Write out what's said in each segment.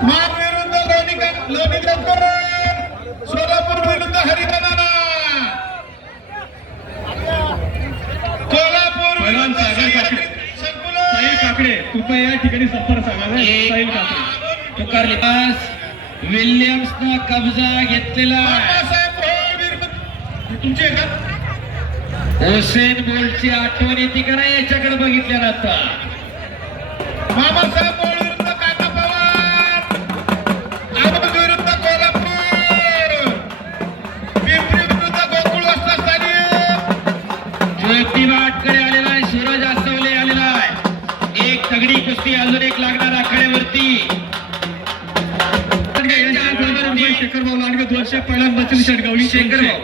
मान विरुद्ध लोणीकर, सोलापूर विरुद्ध हरिकनाना, कोल्हापूर पैलवान सागर काकडे, साहिल काकडे कृपया या ठिकाणी संपर्क साधावा. साहिल काकडे तुकारली पास विल्यम्सनं कब्जा घेतलेला. तुमचे का हुसेन बोल्टची आठवण येते का नाही याच्याकडे बघितल्या आता. मामासाहेब बोळ विरुद्ध काका पवार, अहमद विरुद्ध कोल्हापूर, पिंपरी विरुद्ध गोकुळ वस्ता स्टाडियम. ज्योतिबा आटकडे आलेला आहे, सूरज आसवले आलेला आहे. एक तगडी कुस्ती अजून एक लागणार आखाड्यावरती. शेखर भाऊ लांडगे 200 पहिल्यांदा बचली शेटगावली शेखर भाऊ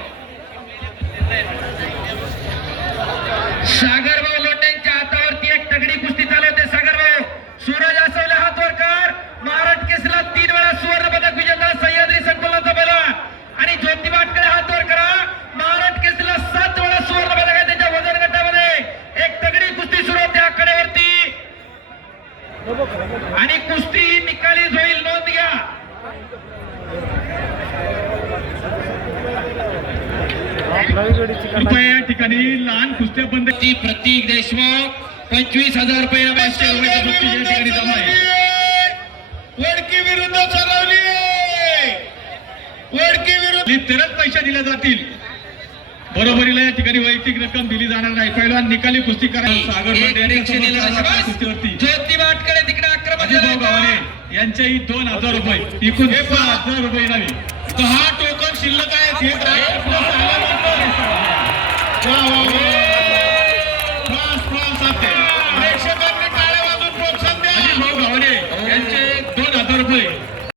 सागर भाऊ लोट्यांच्या हातावरती एक तगडी कुस्ती चालवते. सागर भाऊ सूरज आसवले हात वर कर. महाराष्ट्र केसरीला 3 वेळा सुवर्ण पदक विजेता सह्याद्री संकुलाचा पैलवान आणि ज्योतिबा आटकडे हात वर करा. महाराष्ट्र केसरीला 7 वेळा सुवर्ण पदक आहे त्याच्या वजन गटामध्ये. एक तगडी कुस्ती सुरू होते आखाड्यावरती आणि कुस्ती निकाली होईल, नोंद घ्या. कृपया या ठिकाणी लहान कुस्त्या बंद. प्रतीक देशमुख 25,000 रुपये कुस्ती या ठिकाणी जमा आहे. वडकी विरुद्ध चालवली, वडकी विरुद्ध तरच पैसे दिले जातील. बरोबरीला या ठिकाणी वैयक्तिक रक्कम दिली जाणार नाही. पहिलवान निकाली कुस्ती करा. सागर कुस्तीवरती ज्योतिबा आटकडे तिकडे अजितभाऊ गावाने यांच्याही 2,000 रुपये, एकूण 6,000 रुपये नावी. 10 टोकन शिल्लक आहेत. हे क्रॉस आहे.